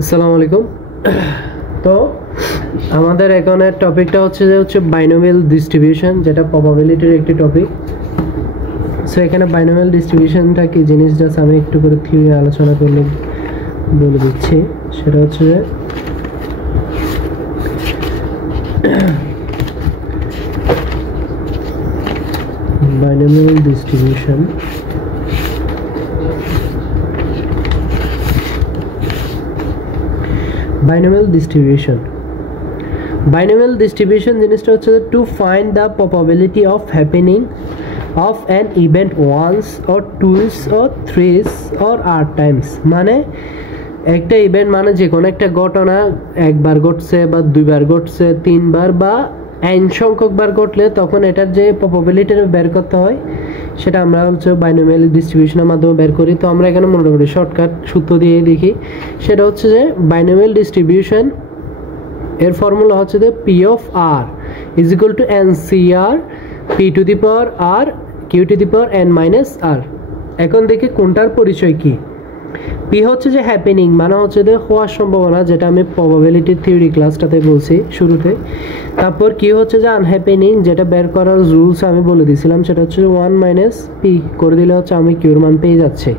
আসসালামু আলাইকুম। তো আমাদের এখানে টপিকটা হচ্ছে বাইনোমিয়াল ডিস্ট্রিবিউশন, যেটা প্রবাবিলিটির একটি টপিক। সো এখানে বাইনোমিয়াল ডিস্ট্রিবিউশনটা কি জিনিস, জাস্ট আমি একটু করে থিওরি আলোচনা করলে বলে দিচ্ছি। সেটা হচ্ছে যে বাইনোমিয়াল ডিস্ট্রিবিউশন binomial distribution জিনিসটা হচ্ছে to find the probability of happening of an event once or twice or thrice or r times। মানে একটা ইভেন্ট মানে যে কোনো একটা ঘটনা একবার ঘটছে বা দুইবার ঘটছে, তিনবার বা n সংখ্যক বার ঘটলে তখন এটার যে প্রবাবিলিটি বের করতে হয় সেটা আমরা হচ্ছে বাইনোমিয়াল ডিস্ট্রিবিউশনের মাধ্যমে বের করি। তো আমরা এখানে মোটামুটি শর্টকাট সূত্র দিয়ে দেখি। সেটা হচ্ছে যে বাইনোমিয়াল ডিস্ট্রিবিউশন এর ফর্মুলা হচ্ছে যে P of R is equal to N C R P to the power R Q to the power N minus R. এখন দেখি কোনটার পরিচয় কি। পি হচ্ছে যে হ্যাপেনিং, মানে হচ্ছে যে হওয়ার সম্ভাবনা, যেটা আমি প্রবাবিলিটি থিওরি ক্লাসটাতে বলছি শুরুতে। তারপর কি হচ্ছে যে আনহ্যাপেনিং, যেটা বের করার রুলস আমি বলে দিয়েছিলাম, সেটা হচ্ছে ওয়ান মাইনাস পি করে দিলে হচ্ছে আমি কিউর মান পেয়ে যাচ্ছে।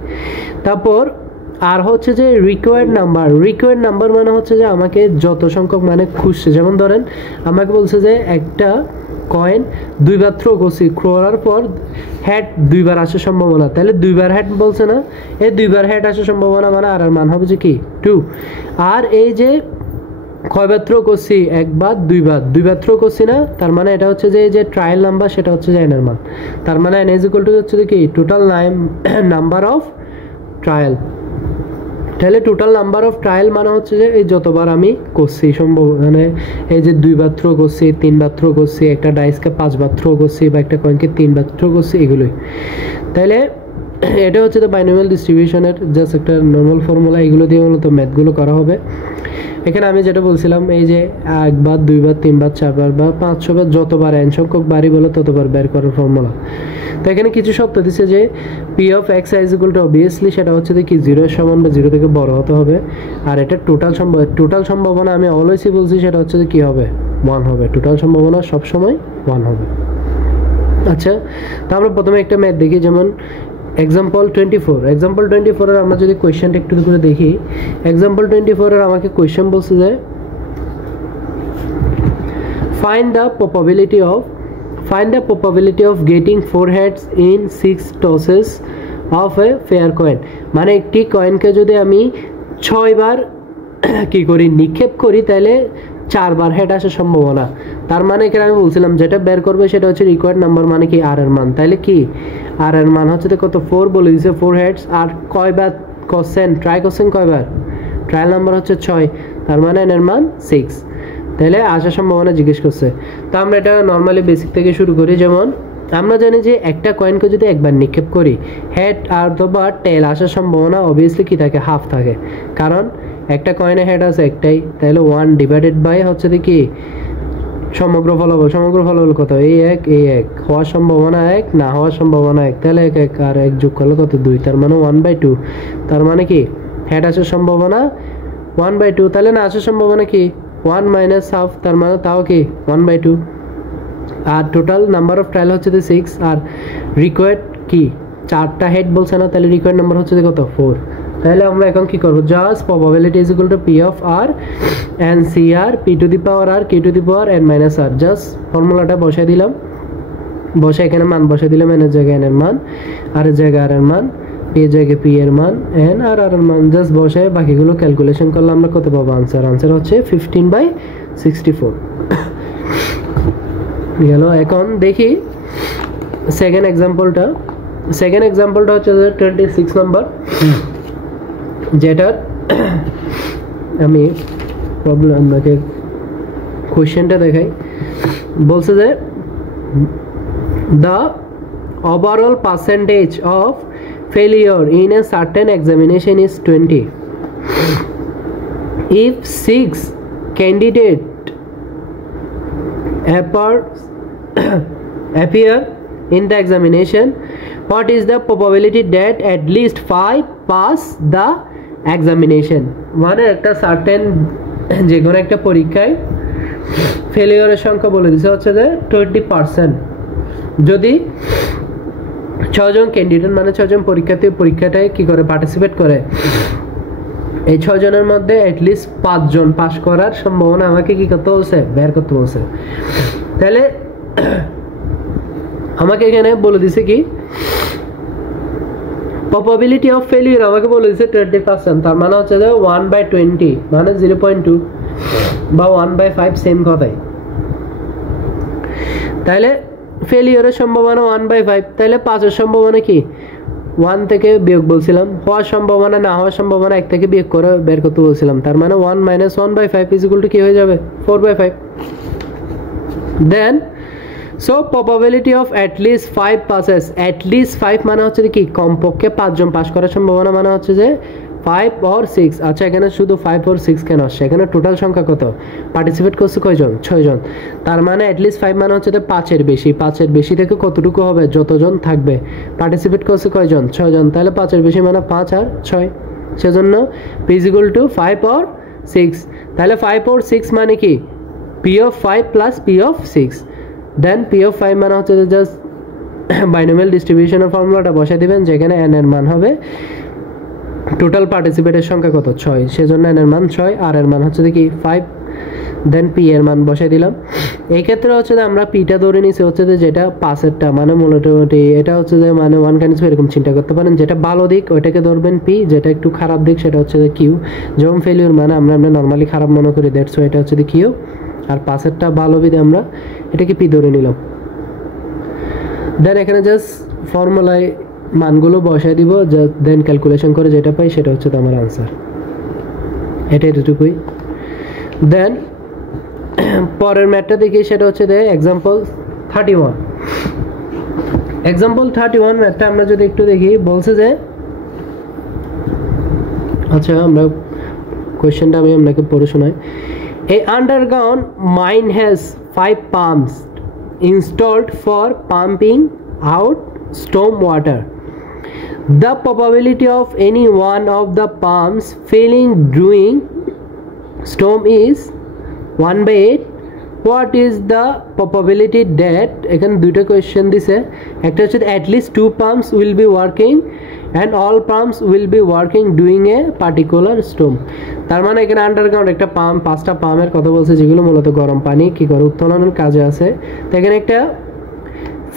তারপর আর হচ্ছে যে রিকোয়ার্ড নাম্বার মানে হচ্ছে যে আমাকে যত সংখ্যক মানে খুঁজছে। যেমন ধরেন আমাকে বলছে যে একটা কয়েন দুইবার থ্রো করছি, করার পর হ্যাড দুইবার আসার সম্ভাবনা, তাহলে দুইবার হ্যাড বলছে না, এই দুইবার হ্যাড আসার সম্ভাবনা মানে আর মান হবে যে কি 2। আর এই যে কয়বার থ্রো করছি, একবার দুইবার থ্রো করছি না, তার মানে এটা হচ্ছে যে এই যে ট্রায়াল নাম্বার, সেটা হচ্ছে যে এনের মান। তার মানে এন ইজ ইকুয়াল টু হচ্ছে কি টোটাল নাম্বার অফ ট্রায়াল। তাহলে টোটাল নাম্বার অফ ট্রায়াল মানে হচ্ছে যে এই যতবার আমি করছি সম্ভব, মানে এই যে দুইবার থ্রো করছি, তিনবার থ্রো করছি, একটা ডাইসকে 5বার থ্রো করছি বা একটা কয়েনকে 3বার থ্রো করছি, এগুলোই। তাহলে এটা হচ্ছে তো বাইনোমিয়াল ডিস্ট্রিবিউশনের জাস্ট একটা নর্মাল ফর্মুলা। এগুলো দিয়ে মূলত ম্যাথগুলো করা হবে। এখানে আমি যেটা বলছিলাম, এই যে একবার, দুইবার, তিনবার, চারবার বা 500বার, যতবার এন সংখ্যক বারই বলে ততবার বের করার ফর্মুলা। তো এখানে কিছু শর্ত দিচ্ছে যে P of x is equal two obviously সেটা হচ্ছে কি 0 এর সমান বা 0 থেকে বড় হতে হবে। আর এটা টোটাল সম্ভাবনা আমি অলওয়েজই বলছি, সেটা হচ্ছে কি হবে 1 হবে। টোটাল সম্ভাবনা সবসময় 1 হবে। আচ্ছা, তো আমরা প্রথমে একটা ম্যাথ দেখি। যেমন এক্সাম্পল 24 এর আমরা যদি কোয়েশ্চেনটা একটু করে দেখি। এক্সাম্পল 24 এর আমাকে কোয়েশ্চেন বলছে যে find the probability of getting 4 heads in 6 tosses of a fair coin। মানে একটি কয়েনকে যদি আমি 6 বার কি করি নিক্ষেপ করি, তাহলে 4 বার হেড আসার সম্ভাবনা। তার মানে এখানে আমি বলছিলাম যেটা বের করবে সেটা হচ্ছে রিকোয়ার্ড নাম্বার, মানে কি আর এর মান। তাহলে কি আর এর মান হচ্ছে কত 4 বলে দিয়েছে, 4 হেডস। আর কয়বার ট্রাই করছেন কয়বার, ট্রায়াল নাম্বার হচ্ছে 6, তার মানে এর মান 6। তাহলে আসার সম্ভাবনা জিজ্ঞেস করছে। তো আমরা এটা নর্মালি বেসিক থেকে শুরু করি। যেমন আমরা জানি যে একটা কয়েনকে যদি একবার নিক্ষেপ করি, হেড আর অথবা টেল আসার সম্ভাবনা অবভিয়াসলি কি থাকে, হাফ থাকে। কারণ একটা কয়েনে হেড আছে একটাই, তাহলে 1 ডিভাইডেড বাই হচ্ছে কি সমগ্র ফলাফল কত, এই এক হওয়ার সম্ভাবনা 1, না হওয়ার সম্ভাবনা 1, তাহলে 1 আর 1 যোগ করলে কত 2, তার মানে 1/2। তার মানে কি হেড আসার সম্ভাবনা 1/2, তাহলে না আসার সম্ভাবনা কি 1 মাইনাস হাফ, তার মানে তাও কি 1/2। আর টোটাল নাম্বার অফ ট্রায়াল হচ্ছে 6। আর রিকোয়ার্ড কি 4টা হেড বলছে না, তাহলে রিকোয়ার্ড নাম্বার হচ্ছে কত 4। তাহলে আমরা এখন কি করব, just probability is equal to P of R N C R P to the power R Q to the power N minus R. Just ফর্মুলাটা বসাই দিলাম, বসে এখানে মান বসাই দিলাম, এন এর জায়গায় এন এর মান, আর এর জায়গায় আর এর মান, পি এর জায়গায় পি এর মান, এন আর আর এর মান। জাস্ট বসে বাকিগুলো ক্যালকুলেশন করলে আমরা কত পাবো আনসার হচ্ছে 15/64 গেল। এখন দেখি সেকেন্ড এক্সাম্পলটা হচ্ছে 26 নম্বর, যেটার আমি আপনাকে কোয়েশ্চেনটা দেখাই। বলছে যে the overall percentage of failure in a certain examination is 20. If 6 candidates appear in the examination, what is the probability that at least 5 pass the examination, মানে একটা সার্টেন যে কোনো একটা পরীক্ষায় ফেলিওরের সংখ্যা বলে দিছে হচ্ছে যে 20%। যদি 6 জন ক্যান্ডিডেট মানে 6 জন পরীক্ষার্থী পরীক্ষাটায় কি করে পার্টিসিপেট করে, এই 6 জনের মধ্যে অ্যাটলিস্ট 5 জন পাস করার সম্ভাবনা আমাকে কি করতে বলছে, বের করতে বলছে। তাহলে আমাকে এখানে বলে দিছে কি প্রবাবিলিটি অফ ফেলিওর আমাকে বলে দিছে 20%, তার মানে হচ্ছে যে 1/20 মানে 0.2 বা 1/5 সেম কথাই। তাহলে ফেলিওরের সম্ভাবনা 1/5, তাহলে 5 এর সম্ভাবনা কি 1 থেকে বিয়োগ বলছিলাম, হওয়ার সম্ভাবনা না হওয়ার সম্ভাবনা 1 থেকে বিয়োগ করে বের করতে বলছিলাম, তার মানে 1 - 1/5 ইকুয়াল টু কি হয়ে যাবে 4/5। Then so probability of at least 5 passes, at least 5 মানে হচ্ছে কি কমপক্ষে 5 জন পাস করার সম্ভাবনা, মানে হচ্ছে যে 5 or 6। আচ্ছা এখানে শুধু 5 or 6 কেন আসছে, এখানে টোটাল সংখ্যা কত, পার্টিসিপেট করছে কয়জন, 6 জন। তার মানে অ্যাটলিস্ট 5 মানে হচ্ছে 5-এর বেশি, 5-এর বেশি থেকে কতটুকু হবে, যতজন থাকবে। পার্টিসিপেট করছে কয়জন, 6 জন, তাহলে 5-এর বেশি মানে 5 আর 6, সেজন্য P = 5 or 6। তাহলে 5 or 6 মানে কি P of 5 plus P of 6। Then P of 5 মানে হচ্ছে জাস্ট বাইনোমিয়াল ডিস্ট্রিবিউশনের ফর্মুলাটা বসাই দিবেন, যেখানে n এর মান হবে টোটাল পার্টিসিপেটের সংখ্যা কত 6, সেজন্য n এর মান 6, r এর মান হচ্ছে কি 5। দেন p এর মান বসাই দিলাম। এই ক্ষেত্রে হচ্ছে যে আমরা পিটা ধরে নিছি হচ্ছে যে যেটা পাশেরটা, মানে মোটামুটি এটা হচ্ছে যে মানে 1 এরকম চিন্তা করতে পারেন, যেটা ভালো দিক ওইটাকে ধরবেন p, যেটা একটু খারাপ দিক সেটা হচ্ছে যে q। যেমন ফেলিওর মানে আমরা নর্মালি খারাপ মনে করি, দ্যাটস ওয়াই এটা হচ্ছে q, আর পাশেরটা ভালো বিধে আমরা এটাকে p ধরে নিলাম। দেন এখানে জাস্ট ফর্মুলায় মানগুলো বসাই দিব, দেন ক্যালকুলেশন করে যেটা পাই সেটা হচ্ছে তো আমার আনসার, এটা এতটুকুই। দেন পরের ম্যাথটা দেখি, সেটা হচ্ছে যে এক্সাম্পল 31। এক্সাম্পল 31 ম্যাথটা আমরা যদি একটু দেখি, বলছে যে আচ্ছা আমরা কোয়েশ্চেনটা আমি আপনাকে পড়ে শোনাই। A underground mine has 5 pumps installed for pumping out storm water. The probability of any one of the pumps failing during storm is 1/8. What is the probability that, এখানে দুইটা কোয়েশ্চেন দিছে, একটা হচ্ছে at least 2 pumps will be working and all pumps will be working during a particular storm। তার মানে এখানে underground একটা pump, 5টা পাম্পের কথা বলছে যেগুলো মূলত গরম পানি কি করে উত্তোলনের কাজে আছে। তো এখানে একটা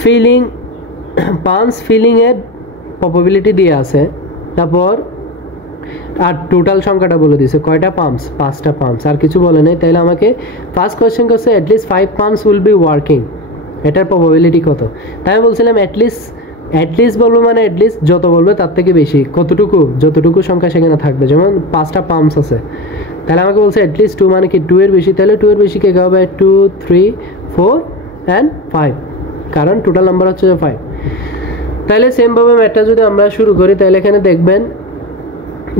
ফিলিং পাম্পস ফিলিং এর প্রবাবিলিটি দিয়ে আছে, তারপর আর টোটাল সংখ্যাটা বলে দিয়েছে কয়টা পাম্পস, 5টা পাম্পস, আর কিছু বলে নেই। তাইলে আমাকে ফার্স্ট কোয়েশ্চেন করছে at least 5 pumps will be working, এটার প্রবাবিলিটি কত। তাই আমি বলছিলাম অ্যাটলিস্ট বলবো মানে অ্যাটলিস্ট যত বলবে তার থেকে বেশি, কতটুকু যতটুকু সংখ্যা সেখানে থাকবে, যেমন 5টা পাম্পস আছে, তাহলে আমাকে বলছে অ্যাটলিস্ট 2 মানে কি 2 এর বেশি, তাহলে 2 এর বেশি কে হবে 2, 3, 4 and 5, কারণ টোটাল নাম্বার হচ্ছে 5। তাহলে সেমভাবে ম্যাথটা যদি আমরা শুরু করি, তাহলে এখানে দেখবেন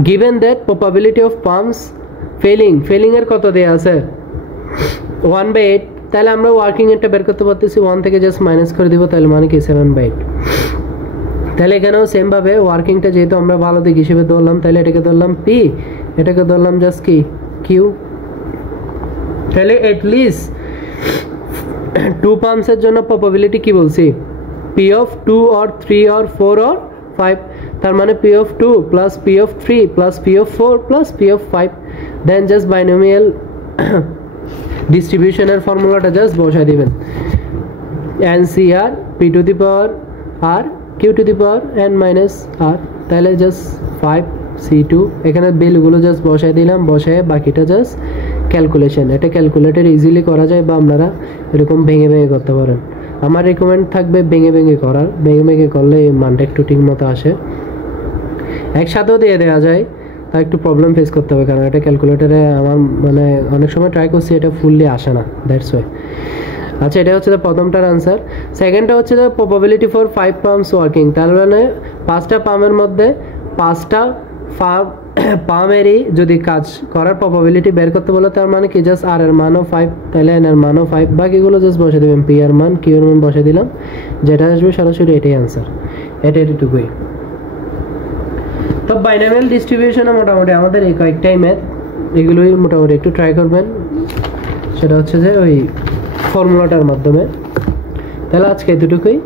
given that probability of pumps failing এর কত দেয়া আছে 1/8, তাহলে আমরা ওয়ার্কিং এরটা বের করতে পারতেছি, 1 থেকে জাস্ট মাইনাস করে দিব, তাহলে মানে কি 7/8। তাহলে এখানেও সেম ভাবে ওয়ার্কিংটা যেহেতু আমরা ভালো দিক হিসেবে ধরলাম, তাহলে এটাকে ধরলাম p, এটাকে ধরলাম জাস্ট কি q। তাহলে এটলিস্ট 2 পাম্পসের জন্য প্রবাবিলিটি কি বলছি, p of 2 or 3 or 4 or 5, তার মানে p of 2 plus p of 3 plus p of 4 plus p of 5। Then just binomial ডিস্ট্রিবিউশনের ফর্মুলাটা জাস্ট বসাই দিবেন, NCR p to the power r q to the power n minus r, তাহলে just 5 c2, এখানে ভ্যালুগুলো just বসাই দিলাম, বসায় বাকিটা জাস্ট ক্যালকুলেশন। এটা ক্যালকুলেটর ইজিলি করা যায় বা আপনারা এরকম ভেঙে ভেঙে করতে পারেন। আমার রেকমেন্ড থাকবে ভেঙে ভেঙে করার, ভেঙে ভেঙে করলে এই মানটা একটু ঠিক মতো আসে। একসাথেও দিয়ে দেওয়া যায়, তা একটু প্রবলেম ফেস করতে হবে, কারণ এটা ক্যালকুলেটারে আমার মানে অনেক সময় ট্রাই করছি, এটা ফুললি আসে না, দ্যাটস ওয়াই। আচ্ছা এটা হচ্ছে প্রথমটার আনসার। সেকেন্ডটা হচ্ছে প্রবাবিলিটি ফর 5 পাম্পস ওয়ার্কিং, তার মানে 5টা পাম্পের মধ্যে 5টা পাম্পেরই যদি কাজ করার প্রবাবিলিটি বের করতে বলে, তার মানে কি জাস্ট আর এর মানও 5, তাহলে এন এর মানও 5, বাকিগুলো জাস্ট বসে দেবেন, পি এর মান কিউ এর মান বসে দিলাম, যেটা আসবে সরাসরি এটাই আনসার, এটুকুই। তো বাইনোমিয়াল ডিস্ট্রিবিউশনে মোটামুটি আমাদের এই কয়েকটাই ম্যাথ, এগুলোই মোটামুটি একটু ট্রাই করবেন, সেটা হচ্ছে যে ওই ফর্মুলাটার মাধ্যমে। তাহলে আজকে এতটুকুই।